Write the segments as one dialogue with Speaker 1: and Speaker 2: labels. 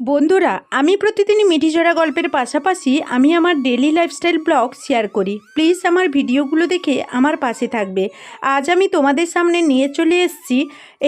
Speaker 1: বন্ধুরা, আমি প্রতিদিনই মিঠিজোড়া গল্পের পাশাপাশি আমি আমার ডেলি লাইফস্টাইল ব্লগ শেয়ার করি। প্লিজ আমার ভিডিওগুলো দেখে আমার পাশে থাকবে। আজ আমি তোমাদের সামনে নিয়ে চলে এসেছি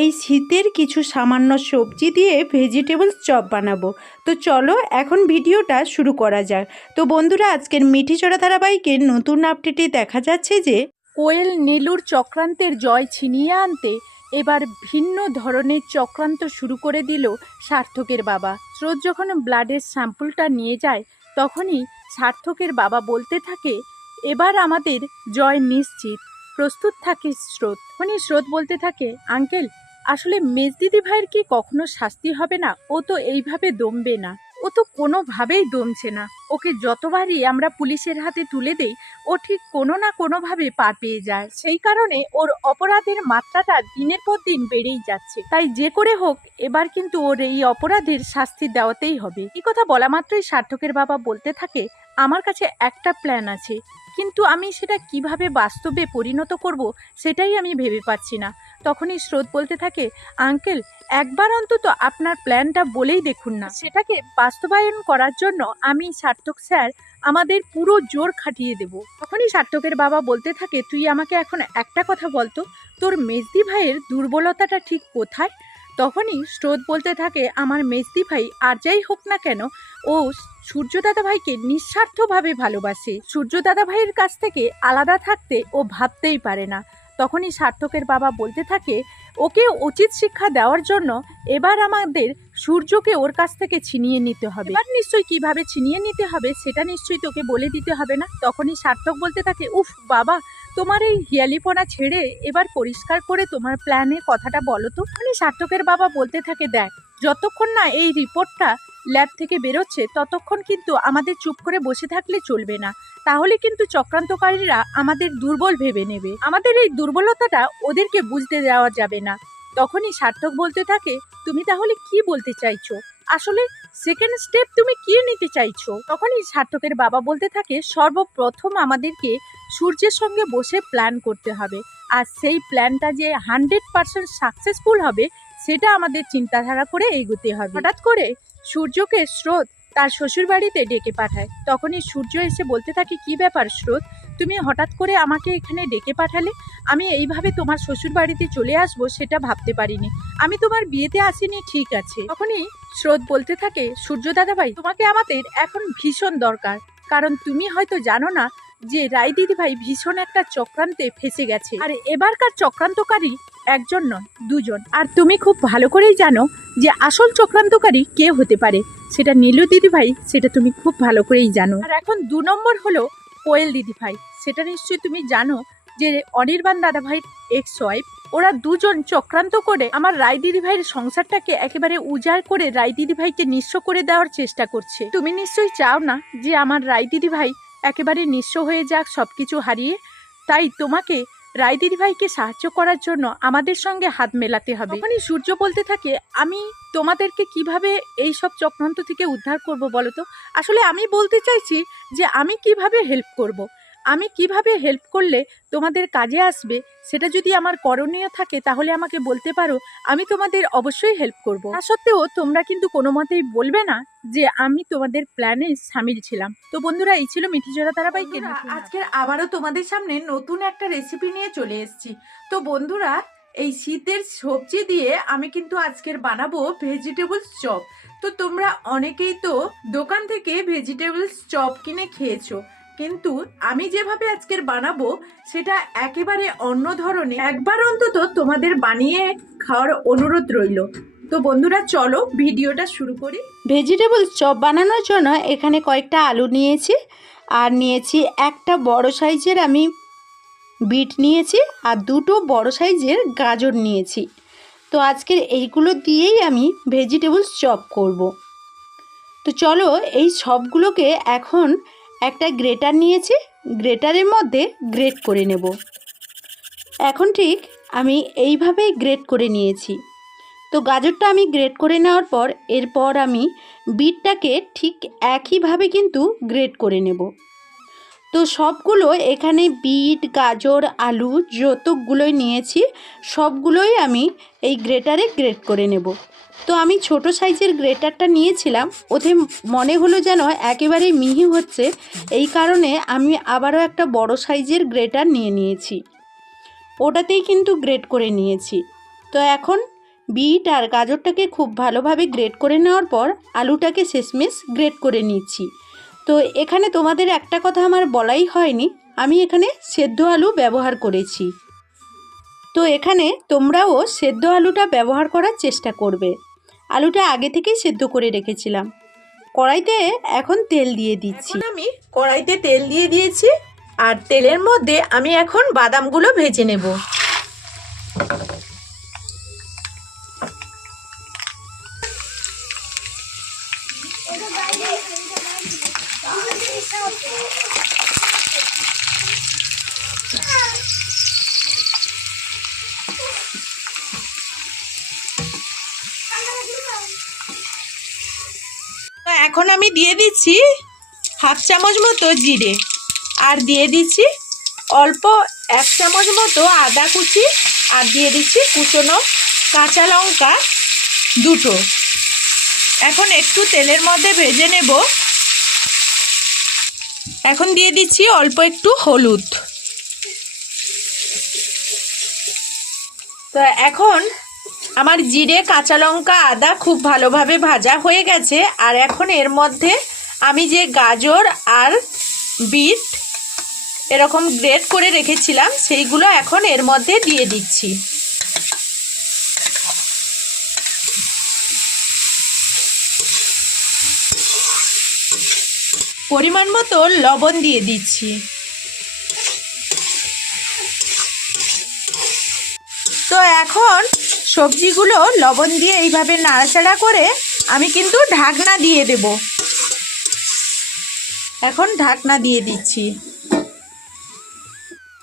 Speaker 1: এই শীতের কিছু সামান্য সবজি দিয়ে ভেজিটেবলস চপ বানাবো। তো চলো এখন ভিডিওটা শুরু করা যাক। তো বন্ধুরা, আজকের মিঠিচড়া ধারাবাহিকের নতুন আপডেটে দেখা যাচ্ছে যে কোয়েল নীলুর চক্রান্তের জয় ছিনিয়ে আনতে এবার ভিন্ন ধরনের চক্রান্ত শুরু করে দিল সার্থকের বাবা। স্রোত যখন ব্লাডের স্যাম্পলটা নিয়ে যায়, তখনই সার্থকের বাবা বলতে থাকে, এবার আমাদের জয় নিশ্চিত। প্রস্তুত থাকে স্রোত। তখনই স্রোত বলতে থাকে, আঙ্কেল, আসলে মেজদিদি ভাইয়ের কি কখনো শাস্তি হবে না? ও তো এইভাবে দমবে না। ও তো কোনোভাবেই দমছে না। ওকে যতবারই আমরা পুলিশের হাতে তুলে দেই, ও ঠিক কোনো না কোনোভাবে পার পেয়ে যায়। সেই কারণে ওর অপরাধের মাত্রাটা দিনের পর দিন বেড়েই যাচ্ছে। তাই যে করে হোক, এবার কিন্তু ওর এই অপরাধের শাস্তি দেওয়াতেই হবে। এই কথা বলা মাত্রই সার্থকের বাবা বলতে থাকে, আমার কাছে একটা প্ল্যান আছে। কিন্তু আমি সেটা কীভাবে বাস্তবে পরিণত করব সেটাই আমি ভেবে পাচ্ছি না। তখনই স্রোত বলতে থাকে, আঙ্কেল, একবার অন্তত আপনার প্ল্যানটা বলেই দেখুন না। সেটাকে বাস্তবায়ন করার জন্য আমি সার্থক স্যার আমাদের পুরো জোর খাটিয়ে দেব। তখনই সার্থকের বাবা বলতে থাকে, তুই আমাকে এখন একটা কথা বলতো তোর মেজদি ভাইয়ের দুর্বলতাটা ঠিক কোথায়? তখনই স্রোত বলতে থাকে, আমার মেজদি ভাই আর যাই হোক না কেন, ও সূর্য দাদা ভাইকে নিঃস্বার্থভাবে ভালোবাসে। সূর্য দাদা ভাইয়ের কাছ থেকে আলাদা থাকতে ও ভাবতেই পারে না। তখনই সার্থকের বাবা বলতে থাকে, ওকে উচিত শিক্ষা দেওয়ার জন্য এবার আমাদের সূর্যকে ওর কাছ থেকে ছিনিয়ে নিতে হবে। এবার নিশ্চয়ই কীভাবে ছিনিয়ে নিতে হবে সেটা নিশ্চয়ই তোকে বলে দিতে হবে না? তখনই সার্থক বলতে থাকে, উফ, বাবা, তোমার এই হিয়ালিপনা ছেড়ে এবার পরিষ্কার করে তোমার প্ল্যানের কথাটা বলো তো? মানে সার্থকের বাবা বলতে থাকে, দেখ, যতক্ষণ না এই রিপোর্টটা ল্যাব থেকে বেরোচ্ছে, ততক্ষণ কিন্তু আমাদের চুপ করে বসে থাকলে চলবে না। তাহলে কিন্তু চক্রান্তকারীরা আমাদের দুর্বল ভেবে নেবে। আমাদের এই দুর্বলতাটা ওদেরকে বুঝতে দেওয়া যাবে না। তখনই সার্থক বলতে থাকে, তুমি তাহলে কি বলতে চাইছো? আসলে সেকেন্ড স্টেপ তুমি কি নিতে চাইছো? তখনই সার্থকের বাবা বলতে থাকে, সর্বপ্রথম আমাদেরকে সূর্যের সঙ্গে বসে প্ল্যান করতে হবে। আর সেই প্ল্যানটা যে হান্ড্রেড পার্সেন্ট সাকসেসফুল হবে, সেটা আমাদের চিন্তাধারা করে এগোতে হবে। হঠাৎ করে সূর্যকে স্রোত তার শ্বশুর বাড়িতে ডেকে পাঠায়। তখনই সূর্য এসে বলতে থাকে, কি ব্যাপার স্রোত? তুমি হঠাৎ করে আমাকে এখানে ডেকে পাঠালে? আমি এইভাবে তোমার শ্বশুর বাড়িতে চলে আসব সেটা ভাবতে পারিনি। আমি তোমার বিয়েতে আসিনি, ঠিক আছে তখনই স্রোত বলতে থাকে, সূর্য দাদাভাই, তোমাকে আমাদের এখন ভীষণ দরকার। কারণ তুমি হয়তো জানো না যে রায় দিদিভাই ভীষণ একটা চক্রান্তে ফেসে গেছে। আর এবারকার চক্রান্তকারী একজন নয়, দুজন। আর তুমি খুব ভালো করেই জানো যে আসল চক্রান্তকারী কে হতে পারে। সেটা নীলু দিদিভাই, সেটা তুমি খুব ভালো করেই জানো। আর এখন দু নম্বর হলো কোয়েল দিদিভাই। সেটা নিশ্চয়ই তুমি জানো যে অনির্বাণ দাদাভাইয়ের এক্স ওয়াইফ ওরা দুজন চক্রান্ত করে আমার রায় দিদিভাইয়ের সংসারটাকে একেবারে উজাড় করে রায় দিদিভাইকে নিঃস্ব করে দেওয়ার চেষ্টা করছে। তুমি নিশ্চয়ই চাও না যে আমার রায় দিদিভাই একেবারে নিঃস্ব হয়ে যাক, সবকিছু হারিয়ে? তাই তোমাকে রায় ভাইকে সাহায্য করার জন্য আমাদের সঙ্গে হাত মেলাতে হবে তখনই সূর্য বলতে থাকে, আমি তোমাদেরকে কীভাবে এই সব চক্রান্ত থেকে উদ্ধার করব বলো তো আসলে আমি বলতে চাইছি যে আমি কীভাবে হেল্প করব। আমি কীভাবে হেল্প করলে তোমাদের কাজে আসবে সেটা যদি আমার করণীয় থাকে তাহলে আমাকে বলতে পারো আমি তোমাদের অবশ্যই হেল্প করব। তা সত্ত্বেও তোমরা কিন্তু কোনো মতেই বলবে না যে আমি তোমাদের প্ল্যানে সামিল ছিলাম। তো বন্ধুরা এই ছিল মিঠিজোড়া তারাবাইকে আজকের আবারও তোমাদের সামনে নতুন একটা রেসিপি নিয়ে চলে এসেছি। তো বন্ধুরা এই শীতের সবজি দিয়ে আমি কিন্তু আজকের বানাবো ভেজিটেবল চপ তো তোমরা অনেকেই তো দোকান থেকে ভেজিটেবলস চপ কিনে খেয়েছো। কিন্তু আমি যেভাবে আজকের বানাবো, সেটা একেবারে অন্য ধরনের। একবার অন্তত তোমাদের বানিয়ে খাওয়ার অনুরোধ রইল। তো বন্ধুরা, চলো ভিডিওটা শুরু করি। ভেজিটেবল চপ বানানোর জন্য এখানে কয়েকটা আলু নিয়েছি, আর নিয়েছি একটা বড় সাইজের আমি বিট নিয়েছি, আর দুটো বড় সাইজের গাজর নিয়েছি। তো আজকের এইগুলো দিয়েই আমি ভেজিটেবলস চপ করব। তো চলো এই সবগুলোকে এখন একটা গ্রেটার নিয়েছি, গ্রেটারের মধ্যে গ্রেট করে নেব। এখন ঠিক আমি এইভাবে গ্রেট করে নিয়েছি। তো গাজরটা আমি গ্রেট করে নেওয়ার পর, এরপর আমি বিটটাকে ঠিক একইভাবে কিন্তু গ্রেট করে নেব। তো সবগুলো এখানে বিট, গাজর, আলু যতগুলোই নিয়েছি, সবগুলোই আমি এই গ্রেটারে গ্রেট করে নেব।
Speaker 2: তো আমি ছোট সাইজের গ্রেটারটা নিয়েছিলাম, ওতে মনে হলো যেন একেবারে মিহি হচ্ছে, এই কারণে আমি আবারও একটা বড় সাইজের গ্রেটার নিয়ে নিয়েছি। ওটাতেই কিন্তু গ্রেট করে নিয়েছি। তো এখন বিট আর গাজরটাকে খুব ভালোভাবে গ্রেট করে নেওয়ার পর আলুটাকে শেষমেশ গ্রেট করে নিচ্ছি। তো এখানে তোমাদের একটা কথা আমার বলাই হয়নি। আমি এখানে সেদ্ধ আলু ব্যবহার করেছি। তো এখানে তোমরাও সেদ্ধ আলুটা ব্যবহার করার চেষ্টা করবে। আলুটা আগে থেকেই সেদ্ধ করে রেখেছিলাম। কড়াইতে এখন তেল দিয়ে দিচ্ছি।
Speaker 1: আমি কড়াইতে তেল দিয়ে দিয়েছি, আর তেলের মধ্যে আমি এখন বাদামগুলো ভেজে নেব। দিচ্ছি হাফ চামচ মতো জিরে আর দিয়ে দিচ্ছি অল্প এক চামচ মতো আদা কুচি আর দিয়ে দিচ্ছি কুচনো কাঁচা লঙ্কা দুটো। এখন একটু তেলের মধ্যে ভেজে নেব। এখন দিয়ে দিচ্ছি অল্প একটু হলুদ। তো এখন আমার জিরে, কাঁচা লঙ্কা, আদা খুব ভালোভাবে ভাজা হয়ে গেছে। আর এখন এর মধ্যে আমি যে গাজর আর বিট এরকম গ্রেট করে রেখেছিলাম, সেইগুলো এখন এর মধ্যে দিয়ে দিচ্ছি। পরিমাণ মতো লবণ দিয়ে দিচ্ছি। তো এখন সবজিগুলো লবণ দিয়ে এইভাবে নাড়াচাড়া করে আমি কিন্তু ঢাকনা দিয়ে দেব। এখন ঢাকনা দিয়ে দিচ্ছি।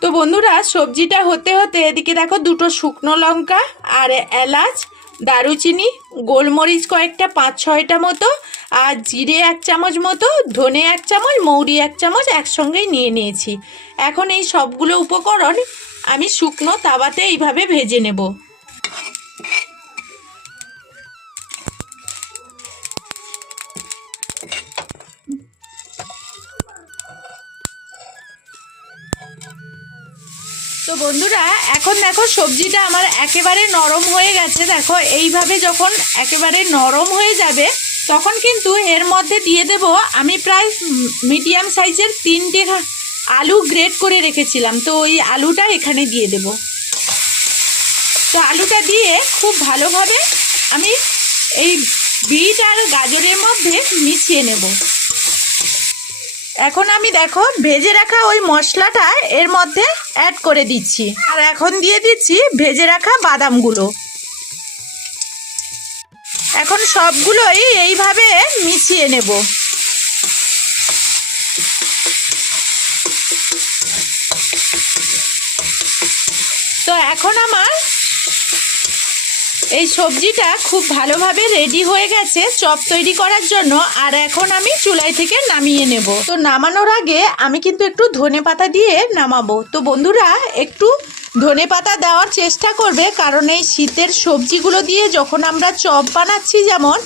Speaker 1: তো বন্ধুরা, সবজিটা হতে হতে এদিকে দেখো দুটো শুকনো লঙ্কা আর এলাচ, দারুচিনি, গোলমরিচ কয়েকটা, পাঁচ ছয়টা মতো আর জিরে এক চামচ মতো, ধনে এক চামচ, মৌরি এক চামচ একসঙ্গেই নিয়ে নিয়েছি। এখন এই সবগুলো উপকরণ আমি শুকনো তাওয়াতে এইভাবে ভেজে নেব। তো বন্ধুরা, এখন দেখো সবজিটা আমার একেবারে নরম হয়ে গেছে। দেখো, এইভাবে যখন একেবারে নরম হয়ে যাবে, তখন কিন্তু এর মধ্যে দিয়ে দেব আমি প্রায় মিডিয়াম সাইজের তিনটে আলু গ্রেট করে রেখেছিলাম, তো ওই আলুটা এখানে দিয়ে দেব। তো আলুটা দিয়ে খুব ভালোভাবে আমি এই বিট আর গাজরের মধ্যে মিশিয়ে নেব। এখন আমি দেখো, ভেজে রাখা ওই মশলাটা এর মধ্যে অ্যাড করে দিচ্ছি। আর এখন দিয়ে দিচ্ছি ভেজে রাখা বাদামগুলো। এখন সবগুলোই এইভাবে মিশিয়ে নেব। তো এখন আমার এই সবজিটা খুব ভালোভাবে রেডি হয়ে গেছে, চপ তৈরি করার জন্য, আর এখন আমি চুলাই থেকে নামিয়ে নেব। তো নামানোর আগে আমি কিন্তু একটু ধনে পাতা দিয়ে নামাবো। তো বন্ধুরা, একটু ধনে পাতা দেওয়ার চেষ্টা করবে, কারণ এই শীতের সবজিগুলো দিয়ে যখন আমরা চপ বানাচ্ছি যেমন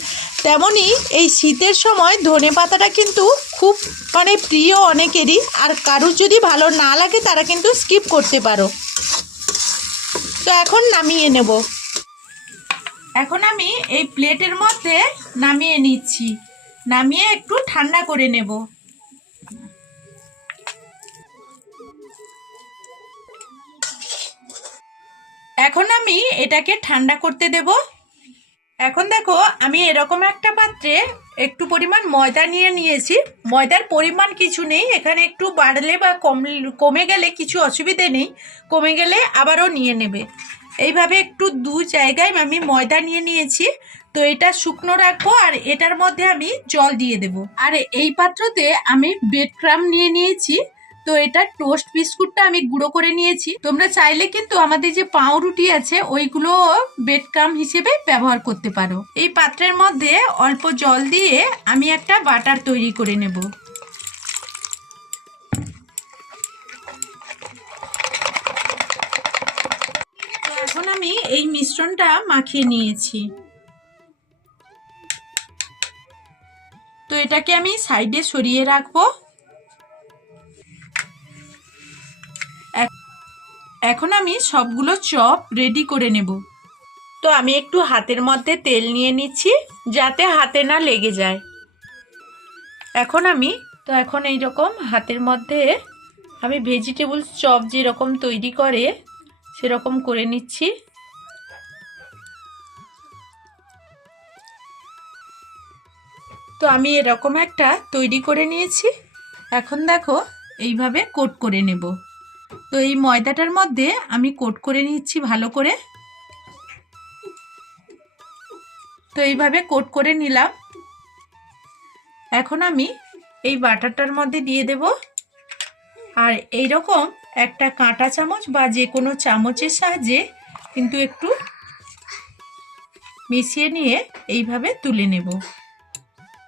Speaker 1: তেমনই এই শীতের সময় ধনে পাতাটা কিন্তু খুব মানে প্রিয় অনেকেরই, আর কারুর যদি ভালো না লাগে তারা কিন্তু স্কিপ করতে পারো। তো এখন নামিয়ে নেব। এখন আমি এই প্লেটের মধ্যে নামিয়ে নিচ্ছি। নামিয়ে একটু ঠান্ডা করে নেব। এখন আমি এটাকে ঠান্ডা করতে দেব। এখন দেখো, আমি এরকম একটা পাত্রে একটু পরিমাণ ময়দা নিয়ে নিয়েছি। ময়দার পরিমাণ কিছু নেই। এখানে একটু বাড়লে বা কম, কমে গেলে কিছু অসুবিধে নেই। কমে গেলে আবারও নিয়ে নেবে। এইভাবে একটু দু জায়গায় আমি ময়দা নিয়ে নিয়েছি। তো এটা শুকনো রাখব আর এটার মধ্যে আমি জল দিয়ে দেব। আর এই পাত্রতে আমি বেড ক্রাম নিয়ে নিয়েছি। তো এটা টোস্ট বিস্কুটটা আমি গুঁড়ো করে নিয়েছি। তোমরা চাইলে কিন্তু আমাদের যে পাউরুটি আছে, ওইগুলো বেডক্রাম হিসেবে ব্যবহার করতে পারো। এই পাত্রের মধ্যে অল্প জল দিয়ে আমি একটা বাটার তৈরি করে নেব। এখন আমি এই মিশ্রণটা মাখিয়ে নিয়েছি। তো এটাকে আমি সাইডে সরিয়ে রাখব। এখন আমি সবগুলো চপ রেডি করে নেব। তো আমি একটু হাতের মধ্যে তেল নিয়ে নিচ্ছি, যাতে হাতে না লেগে যায়। এখন আমি, তো এখন এই রকম হাতের মধ্যে আমি ভেজিটেবলস চপ যেরকম তৈরি করে, সেরকম করে নিচ্ছি। তো আমি এরকম একটা তৈরি করে নিয়েছি। এখন দেখো, এইভাবে কোট করে নেব। তো এই ময়দাটার মধ্যে আমি কোট করে নিচ্ছি ভালো করে। তো এইভাবে কোট করে নিলাম। এখন আমি এই বাটারটার মধ্যে দিয়ে দেব। আর এই রকম একটা কাঁটা চামচ বা যে কোনো চামচের সাহায্যে কিন্তু একটু মিশিয়ে নিয়ে এইভাবে তুলে নেব।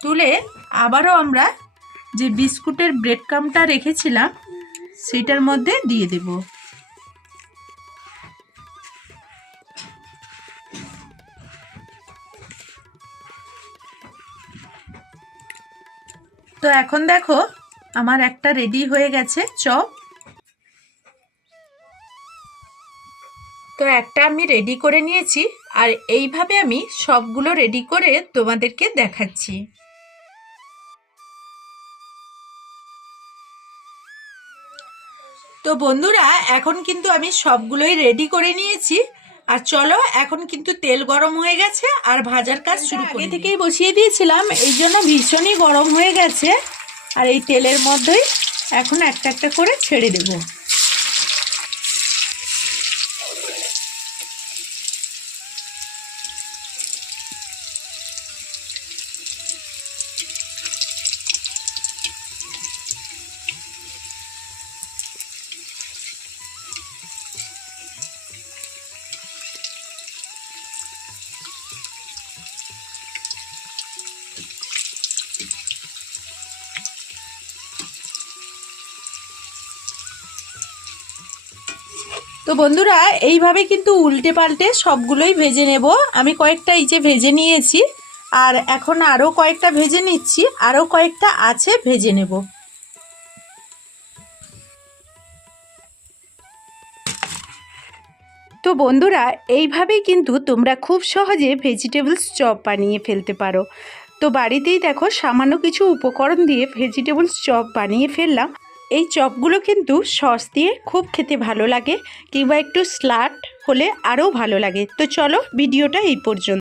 Speaker 1: তুলে আবারও আমরা যে বিস্কুটের ব্রেড ক্রামটা রেখেছিলাম সেইটার মধ্যে দিয়ে দেব। তো এখন দেখো, আমার একটা রেডি হয়ে গেছে, চপ। তো একটা আমি রেডি করে নিয়েছি, আর এইভাবে আমি সবগুলো রেডি করে তোমাদেরকে দেখাচ্ছি। তো বন্ধুরা এখন কিন্তু আমি সবগুলোই রেডি করে নিয়েছি। আর চলো এখন কিন্তু তেল গরম হয়ে গেছে আর ভাজার কাজ শুরু আগে থেকেই বসিয়ে দিয়েছিলাম এই জন্য ভীষণই গরম হয়ে গেছে। আর এই তেলের মধ্যেই এখন একটা একটা করে ছেড়ে দেবো। তো বন্ধুরা, এইভাবে কিন্তু উল্টে পাল্টে সবগুলোই ভেজে নেব। আমি কয়েকটা যে ভেজে নিয়েছি, আর এখন আরও কয়েকটা ভেজে নিচ্ছি, আরও কয়েকটা আছে ভেজে নেব।
Speaker 2: তো বন্ধুরা এইভাবেই কিন্তু তোমরা খুব সহজে ভেজিটেবলস চপ বানিয়ে ফেলতে পারো। তো বাড়িতেই দেখো, সামান্য কিছু উপকরণ দিয়ে ভেজিটেবলস চপ বানিয়ে ফেললাম। এই চপগুলো কিন্তু সস দিয়ে খুব খেতে ভালো লাগে কিংবা একটু স্লাট হলে আরও ভালো লাগে। তো চলো ভিডিওটা এই পর্যন্ত।